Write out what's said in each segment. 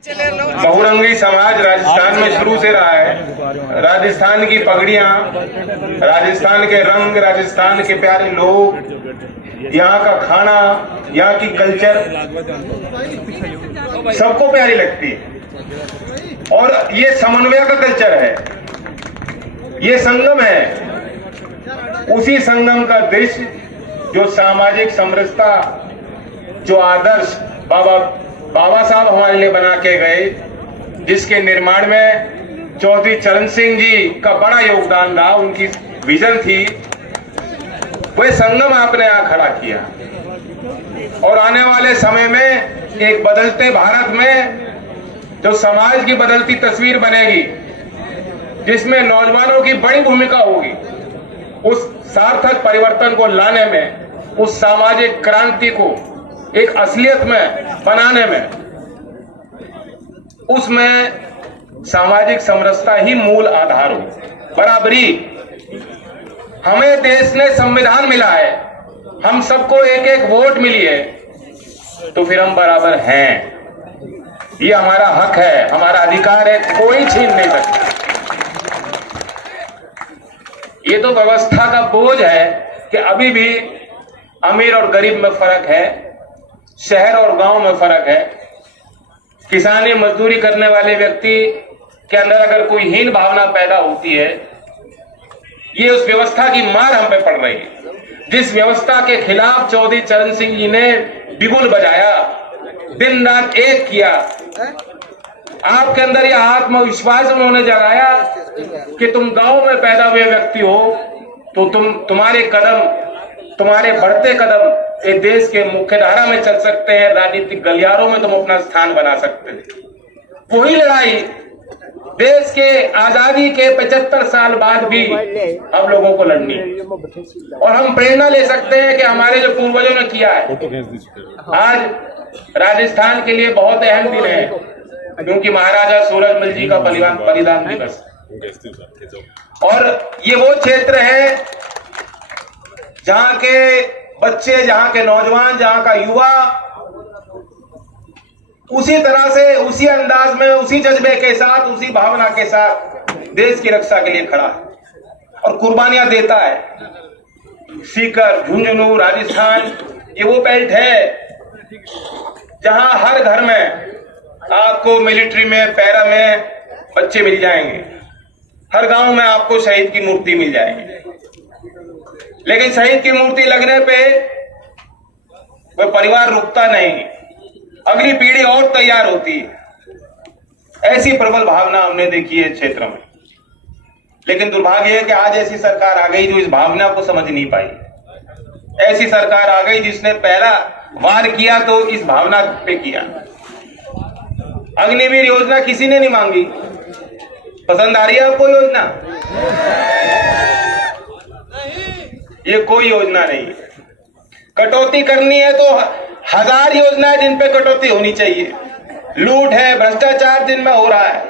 बहुरंगी समाज राजस्थान में शुरू से रहा है। राजस्थान की पगड़ियां, राजस्थान के रंग, राजस्थान के प्यारे लोग, यहाँ का खाना, यहाँ की कल्चर सबको प्यारी लगती है। और ये समन्वय का कल्चर है, ये संगम है। उसी संगम का दृश्य जो सामाजिक समरसता, जो आदर्श बाबा साहब हमारे लिए बना के गए, जिसके निर्माण में चौधरी चरण सिंह जी का बड़ा योगदान रहा, उनकी विजन थी, वह संगम आपने यहां खड़ा किया। और आने वाले समय में एक बदलते भारत में जो समाज की बदलती तस्वीर बनेगी, जिसमें नौजवानों की बड़ी भूमिका होगी, उस सार्थक परिवर्तन को लाने में, उस सामाजिक क्रांति को एक असलियत में बनाने में, उसमें सामाजिक समरसता ही मूल आधार हो। बराबरी, हमें देश ने संविधान मिला है, हम सबको एक एक वोट मिली है, तो फिर हम बराबर हैं। ये हमारा हक है, हमारा अधिकार है, कोई छीन नहीं सकता। ये तो व्यवस्था का बोझ है कि अभी भी अमीर और गरीब में फर्क है, शहर और गांव में फर्क है। किसानी मजदूरी करने वाले व्यक्ति के अंदर अगर कोई हीन भावना पैदा होती है, ये उस व्यवस्था की मार हम पे पड़ रही है। जिस व्यवस्था के खिलाफ चौधरी चरण सिंह जी ने बिगुल बजाया, दिन रात एक किया, आपके अंदर यह आत्मविश्वास उन्होंने जगाया कि तुम गांव में पैदा हुए व्यक्ति हो, तो तुम्हारे कदम, तुम्हारे बढ़ते कदम ये देश के मुख्य धारा में चल सकते हैं, राजनीतिक गलियारों में तुम अपना स्थान बना सकते हैं। वही लड़ाई देश के आजादी के 75 साल बाद भी हम लोगों को लड़नी है। और हम प्रेरणा ले सकते हैं कि हमारे जो पूर्वजों ने किया है। आज राजस्थान के लिए बहुत अहम दिन है, क्योंकि महाराजा सूरजमल जी का बलिदान दिवस, और ये वो क्षेत्र है जहां के बच्चे, जहां के नौजवान, जहां का युवा उसी तरह से, उसी अंदाज में, उसी जज्बे के साथ, उसी भावना के साथ देश की रक्षा के लिए खड़ा है और कुर्बानियां देता है। सीकर, झुंझुनू, राजस्थान, ये वो बेल्ट है जहां हर घर में आपको मिलिट्री में, पैरा में बच्चे मिल जाएंगे। हर गांव में आपको शहीद की मूर्ति मिल जाएगी। लेकिन शहीद की मूर्ति लगने पे वह परिवार रुकता नहीं, अगली पीढ़ी और तैयार होती है। ऐसी प्रबल भावना हमने देखी है क्षेत्र में। लेकिन दुर्भाग्य है कि आज ऐसी सरकार आ गई जो इस भावना को समझ नहीं पाई। ऐसी सरकार आ गई जिसने पहला वार किया तो इस भावना पे किया। अग्निवीर योजना किसी ने नहीं मांगी। पसंद आ रही है आपको योजना? ये कोई योजना नहीं है। कटौती करनी है तो 1000 योजनाएं जिन पे कटौती होनी चाहिए। लूट है, भ्रष्टाचार जिनमें हो रहा है,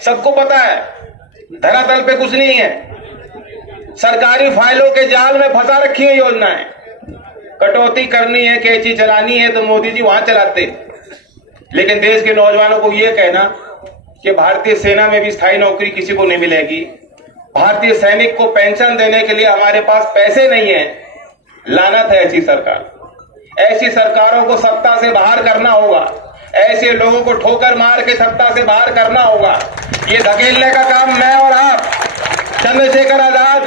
सबको पता है। धरातल पे कुछ नहीं है। सरकारी फाइलों के जाल में फंसा रखी है योजनाएं। कटौती करनी है, कैंची चलानी है तो मोदी जी वहां चलाते। लेकिन देश के नौजवानों को यह कहना कि भारतीय सेना में भी स्थायी नौकरी किसी को नहीं मिलेगी, भारतीय सैनिक को पेंशन देने के लिए हमारे पास पैसे नहीं है, लानत है ऐसी सरकार। ऐसी सरकारों को सत्ता से बाहर करना होगा। ऐसे लोगों को ठोकर मार के सत्ता से बाहर करना होगा। ये धकेलने का काम मैं और आप, चंद्रशेखर आजाद,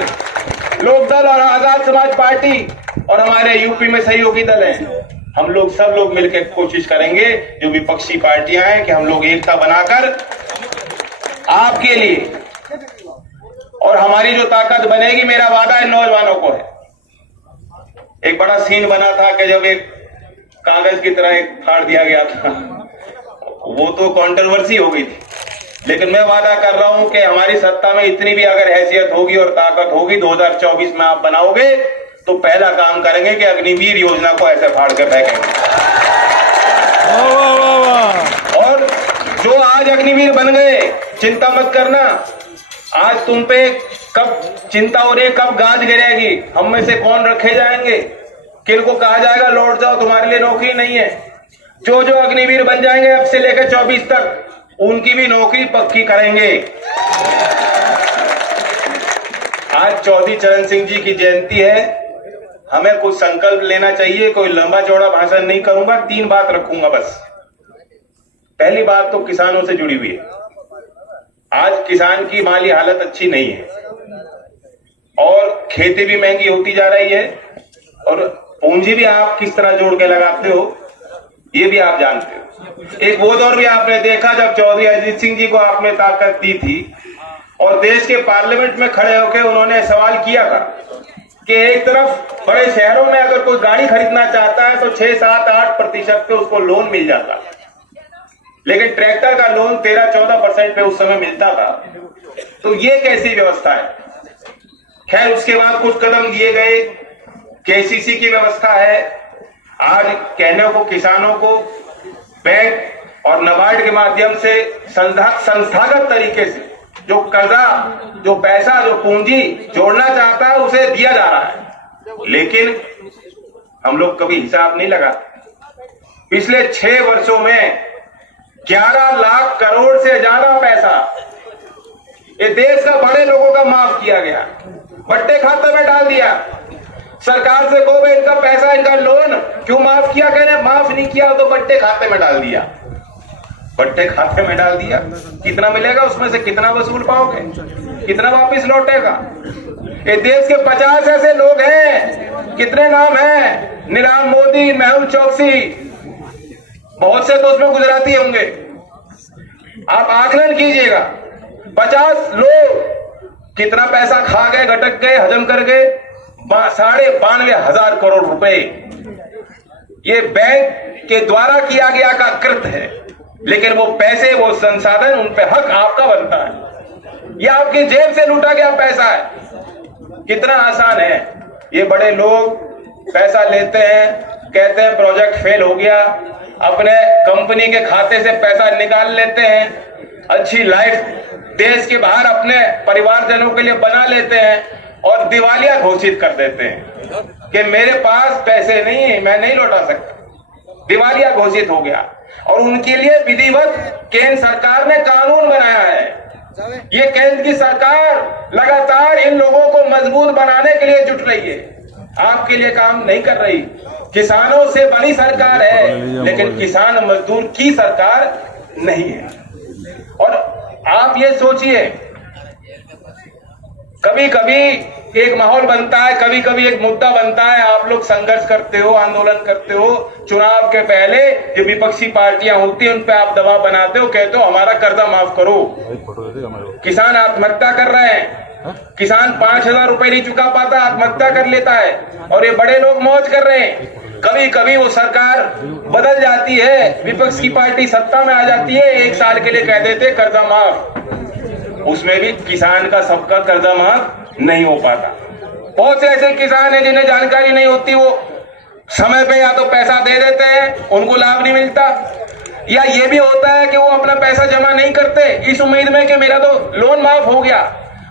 लोकदल और आजाद समाज पार्टी और हमारे यूपी में सहयोगी दल हैं, हम लोग सब लोग मिलकर कोशिश करेंगे, जो विपक्षी पार्टियां हैं, कि हम लोग एकता बनाकर आपके लिए, और हमारी जो ताकत बनेगी, मेरा वादा इन नौजवानों को है। एक बड़ा सीन बना था कि जब एक कागज की तरह एक फाड़ दिया गया था, वो तो कंट्रोवर्सी हो गई थी। लेकिन मैं वादा कर रहा हूं कि हमारी सत्ता में इतनी भी अगर हैसियत होगी और ताकत होगी, 2024 में आप बनाओगे तो पहला काम करेंगे कि अग्निवीर योजना को ऐसे फाड़ के फेंकेंगे। और जो आज अग्निवीर बन गए, चिंता मत करना। आज तुम पे कब चिंता हो रही है, कब गाज गिरेगी, हम में से कौन रखे जाएंगे, किनको कहा जाएगा लौट जाओ, तुम्हारे लिए नौकरी नहीं है। जो जो अग्निवीर बन जाएंगे अब से लेकर 24 तक, उनकी भी नौकरी पक्की करेंगे। आज चौधरी चरण सिंह जी की जयंती है, हमें कुछ संकल्प लेना चाहिए। कोई लंबा चौड़ा भाषण नहीं करूंगा, 3 बात रखूंगा बस। पहली बात तो किसानों से जुड़ी हुई है। आज किसान की माली हालत अच्छी नहीं है और खेती भी महंगी होती जा रही है और पूंजी भी आप किस तरह जोड़ के लगाते हो ये भी आप जानते हो। एक वो दौर भी आपने देखा जब चौधरी अजीत सिंह जी को आपने ताकत दी थी और देश के पार्लियामेंट में खड़े होकर उन्होंने सवाल किया था कि एक तरफ बड़े शहरों में अगर कोई गाड़ी खरीदना चाहता है तो 6, 7, 8% पे उसको लोन मिल जाता, लेकिन ट्रैक्टर का लोन 13-14% पे उस समय मिलता था। तो ये कैसी व्यवस्था है? खैर उसके बाद कुछ कदम लिए गए, केसीसी की व्यवस्था है। आज कहने को किसानों को बैंक और नाबार्ड के माध्यम से संस्थागत तरीके से जो कर्जा, जो पैसा, जो पूंजी जोड़ना चाहता है उसे दिया जा रहा है, लेकिन हम लोग कभी हिसाब नहीं लगाते। पिछले 6 वर्षों में 11 लाख करोड़ से ज्यादा पैसा ये देश का बड़े लोगों का माफ किया गया, बट्टे खाते में डाल दिया। सरकार से कहो भाई इनका पैसा, इनका लोन क्यों माफ किया? कह रहे माफ नहीं किया तो बट्टे खाते में डाल दिया। बट्टे खाते में डाल दिया, कितना मिलेगा उसमें से? कितना वसूल पाओगे? कितना वापस लौटेगा? ये देश के 50 ऐसे लोग हैं, कितने नाम हैं? नीरव मोदी, मेहुल चौकसी, बहुत से तो उसमें गुजराती होंगे। आप आकलन कीजिएगा, 50 लोग कितना पैसा खा गए, गटक गए, हजम कर गए? 92,500 करोड़ रुपए ये बैंक के द्वारा किया गया का कृत है, लेकिन वो पैसे, वो संसाधन, उन पे हक आपका बनता है। ये आपकी जेब से लूटा गया पैसा है। कितना आसान है, ये बड़े लोग पैसा लेते हैं, कहते हैं प्रोजेक्ट फेल हो गया, अपने कंपनी के खाते से पैसा निकाल लेते हैं, अच्छी लाइफ देश के बाहर अपने परिवारजनों के लिए बना लेते हैं और दिवालिया घोषित कर देते हैं कि मेरे पास पैसे नहीं है, मैं नहीं लौटा सकता। दिवालिया घोषित हो गया और उनके लिए विधिवत केंद्र सरकार ने कानून बनाया है। ये केंद्र की सरकार लगातार इन लोगों को मजबूत बनाने के लिए जुट रही है, आपके लिए काम नहीं कर रही। किसानों से बड़ी सरकार है, लेकिन किसान मजदूर की सरकार नहीं है। और आप ये सोचिए, कभी कभी एक माहौल बनता है, कभी कभी एक मुद्दा बनता है, आप लोग संघर्ष करते हो, आंदोलन करते हो, चुनाव के पहले जो विपक्षी पार्टियां होती हैं उन पे आप दबाव बनाते हो, कहते हो हमारा कर्जा माफ करो। किसान आत्महत्या कर रहे हैं, किसान 5,000 रुपए नहीं चुका पाता, आत्महत्या कर लेता है और ये बड़े लोग मौज कर रहे हैं। कभी कभी वो सरकार बदल जाती है, विपक्ष की पार्टी सत्ता में आ जाती है, 1 साल के लिए कह देते कर्जा माफ, उसमें भी किसान का सबका कर्जा माफ नहीं हो पाता। बहुत से ऐसे किसान हैं जिन्हें जानकारी नहीं होती, वो समय पे या तो पैसा दे देते हैं, उनको लाभ नहीं मिलता, या ये भी होता है कि वो अपना पैसा जमा नहीं करते इस उम्मीद में कि मेरा तो लोन माफ हो गया,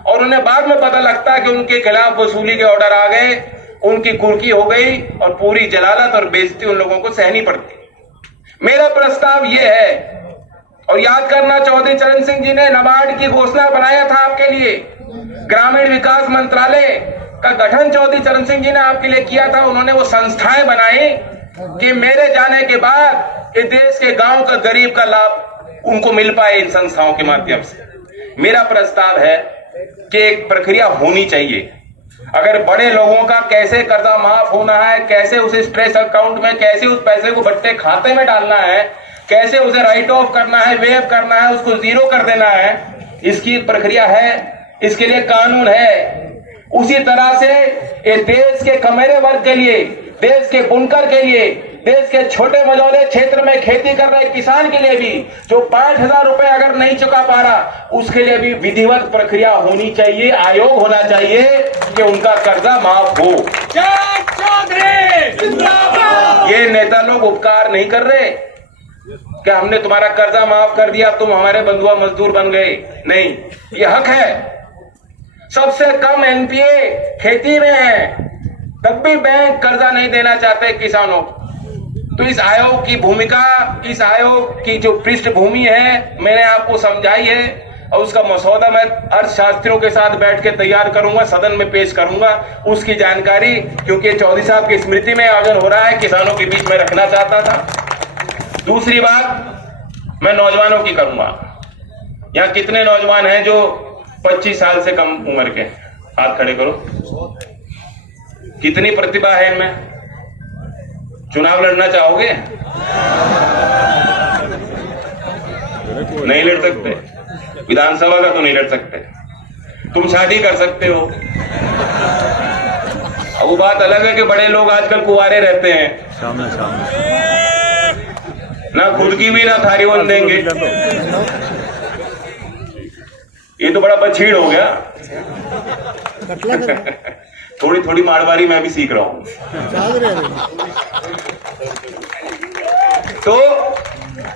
और उन्हें बाद में पता लगता है कि उनके खिलाफ वसूली के ऑर्डर आ गए, उनकी कुर्की हो गई और पूरी जलालत और बेइज्जती उन लोगों को सहनी पड़ती। मेरा प्रस्ताव ये है, और याद करना चौधरी चरण सिंह जी ने नाबार्ड की घोषणा बनाया था आपके लिए, ग्रामीण विकास मंत्रालय का गठन चौधरी चरण सिंह जी ने आपके लिए किया था। उन्होंने वो संस्थाएं बनाई कि मेरे जाने के बाद इस देश के गांव का गरीब का लाभ उनको मिल पाए इन संस्थाओं के माध्यम से। मेरा प्रस्ताव है कि एक प्रक्रिया होनी चाहिए, अगर बड़े लोगों का कैसे कर्जा माफ होना है, कैसे उसे स्ट्रेस अकाउंट में, कैसे उस पैसे को बट्टे खाते में डालना है, कैसे उसे राइट ऑफ करना है, वेव करना है, उसको जीरो कर देना है, इसकी प्रक्रिया है, इसके लिए कानून है। उसी तरह से ये देश के कमेरे वर्ग के लिए, देश के बुनकर के लिए, देश के छोटे मझौले क्षेत्र में खेती कर रहे किसान के लिए भी जो 5,000 रुपए अगर नहीं चुका पा रहा, उसके लिए भी विधिवत प्रक्रिया होनी चाहिए, आयोग होना चाहिए कि उनका कर्जा माफ हो। ये नेता लोग उपकार नहीं कर रहे कि हमने तुम्हारा कर्जा माफ कर दिया, तुम हमारे बंधुआ मजदूर बन गए, नहीं, ये हक है। सबसे कम एनपीए खेती में है, तब भी बैंक कर्जा नहीं देना चाहते किसानों को। तो इस आयोग की भूमिका, इस आयोग की जो पृष्ठभूमि है मैंने आपको समझाई है, और उसका मसौदा मैं अर्थशास्त्रियों के साथ बैठ के तैयार करूंगा, सदन में पेश करूंगा उसकी जानकारी, क्योंकि चौधरी साहब की स्मृति में आयोजन हो रहा है, किसानों के बीच में रखना चाहता था। दूसरी बात मैं नौजवानों की करूंगा। यहाँ कितने नौजवान हैं जो 25 साल से कम उम्र के? हाथ खड़े करो। कितनी प्रतिभा है इनमें? चुनाव लड़ना चाहोगे? नहीं लड़ सकते, विधानसभा का तो नहीं लड़ सकते। तुम शादी कर सकते हो। अब वो बात अलग है कि बड़े लोग आजकल कुंवारे रहते हैं, ना खुद की भी ना थारी बन देंगे। ये तो बड़ा बछीड़ हो गया। थोड़ी थोड़ी मारवाड़ी मैं भी सीख रहा हूं। तो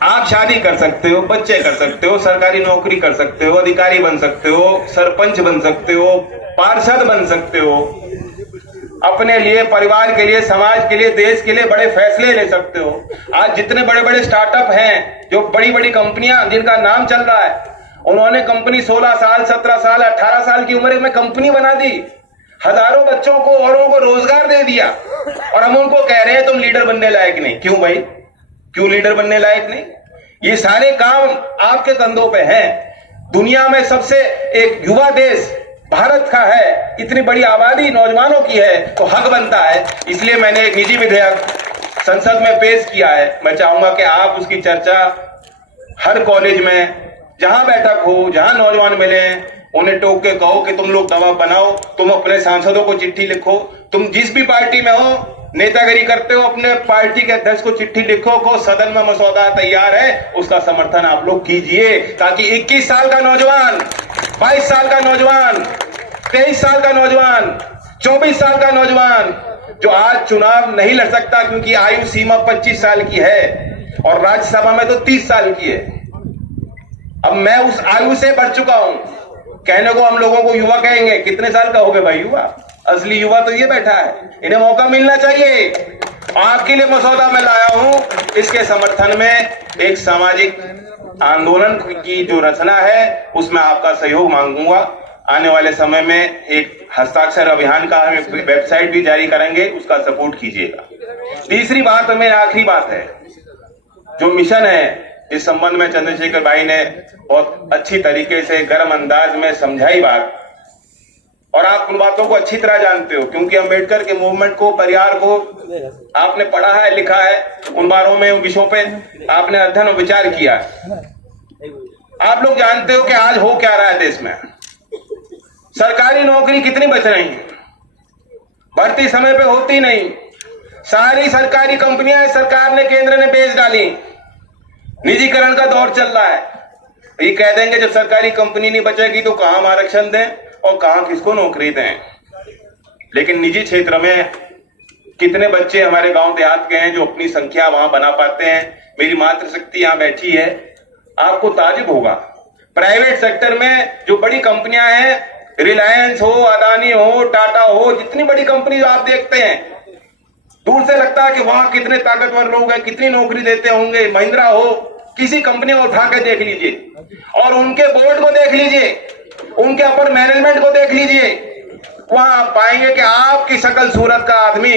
आप शादी कर सकते हो, बच्चे कर सकते हो, सरकारी नौकरी कर सकते हो, अधिकारी बन सकते हो, सरपंच बन सकते हो, पार्षद बन सकते हो, अपने लिए, परिवार के लिए, समाज के लिए, देश के लिए बड़े फैसले ले सकते हो। आज जितने बड़े बड़े स्टार्टअप हैं, जो बड़ी बड़ी कंपनियां जिनका नाम चल रहा है, उन्होंने कंपनी 16 साल, 17 साल, 18 साल की उम्र में कंपनी बना दी, हजारों बच्चों को, औरों को रोजगार दे दिया, और हम उनको कह रहे हैं तुम लीडर बनने लायक नहीं। क्यों भाई, क्यों लीडर बनने लायक नहीं? ये सारे काम आपके कंधों पे हैं। दुनिया में सबसे एक युवा देश भारत का है, इतनी बड़ी आबादी नौजवानों की है, तो हक बनता है। इसलिए मैंने एक निजी विधेयक संसद में पेश किया है। मैं चाहूंगा कि आप उसकी चर्चा हर कॉलेज में, जहां बैठक हो, जहां नौजवान मिले, उन्हें टोक के कहो कि तुम लोग दबाव बनाओ, तुम अपने सांसदों को चिट्ठी लिखो, तुम जिस भी पार्टी में हो, नेतागिरी करते हो, अपने पार्टी के अध्यक्ष को चिट्ठी लिखो को सदन में मसौदा तैयार है, उसका समर्थन आप लोग कीजिए, ताकि 21 साल का नौजवान, 22 साल का नौजवान, 23 साल का नौजवान, 24 साल का नौजवान जो आज चुनाव नहीं लड़ सकता क्योंकि आयु सीमा 25 साल की है और राज्यसभा में तो 30 साल की है। अब मैं उस आयु से बढ़ चुका हूं। कहने को हम लोगों को युवा कहेंगे, कितने साल का हो गए भाई युवा? असली युवा तो ये बैठा है, इन्हें मौका मिलना चाहिए। आपके लिए मसौदा मैं लाया हूं, इसके समर्थन में एक सामाजिक आंदोलन की जो रचना है उसमें आपका सहयोग मांगूंगा। आने वाले समय में एक हस्ताक्षर अभियान का हम वेबसाइट भी जारी करेंगे, उसका सपोर्ट कीजिएगा। तीसरी बात और मेरी आखिरी बात है, जो मिशन है इस संबंध में चंद्रशेखर भाई ने बहुत अच्छी तरीके से गर्म अंदाज में समझाई बात, और आप उन बातों को अच्छी तरह जानते हो क्योंकि अम्बेडकर के मूवमेंट को, परिवार को आपने पढ़ा है, लिखा है, उन बारों में, उन विषयों पे आपने अध्ययन और विचार किया है। आप लोग जानते हो कि आज हो क्या रहा है देश में। सरकारी नौकरी कितनी बच रही है, भर्ती समय पे होती नहीं, सारी सरकारी कंपनियां सरकार ने, केंद्र ने बेच डाली, निजीकरण का दौर चल रहा है। ये कह देंगे जब सरकारी कंपनी नहीं बचेगी तो कहां हम आरक्षण दें और कहां किसको नौकरी दें। लेकिन निजी क्षेत्र में कितने बच्चे हमारे गांव देहात के हैं जो अपनी संख्या वहां बना पाते हैं। मेरी मातृशक्ति यहां बैठी है, आपको ताजुब होगा। प्राइवेट सेक्टर में जो बड़ी कंपनियां हैं, रिलायंस हो, अदानी हो, टाटा हो, जितनी बड़ी कंपनी आप देखते हैं, दूर से लगता है कि वहां कितने ताकतवर लोग हैं, कितनी नौकरी देते होंगे। महिंद्रा हो, किसी कंपनी को उठा के देख लीजिए और उनके बोर्ड को देख लीजिए, उनके अपर मैनेजमेंट को देख लीजिए, वहां आप पाएंगे कि आपकी शकल सूरत का आदमी,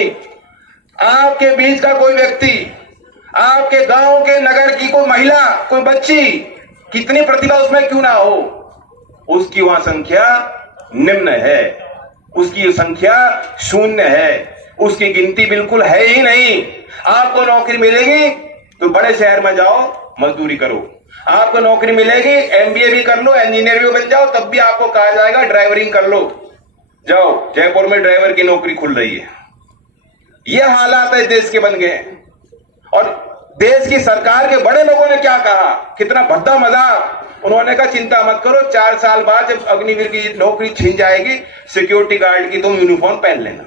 आपके बीच का कोई व्यक्ति, आपके गांव के नगर की कोई महिला, कोई बच्ची, कितनी प्रतिभा उसमें क्यों ना हो, उसकी वहां संख्या निम्न है, उसकी संख्या शून्य है, उसकी गिनती बिल्कुल है ही नहीं। आपको नौकरी मिलेगी तो बड़े शहर में जाओ, मजदूरी करो। आपको नौकरी मिलेगी, एमबीए भी कर लो, इंजीनियर भी बन जाओ, तब भी आपको कहा जाएगा ड्राइवरिंग कर लो, जाओ जयपुर में ड्राइवर की नौकरी खुल रही है। ये हालात है देश के बन गए। और देश की सरकार के बड़े लोगों ने क्या कहा, कितना भद्दा मजाक। उन्होंने कहा चिंता मत करो, 4 साल बाद जब अग्निवीर की नौकरी छिन जाएगी, सिक्योरिटी गार्ड की तुम यूनिफॉर्म पहन लेना।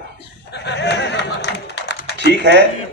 ठीक है,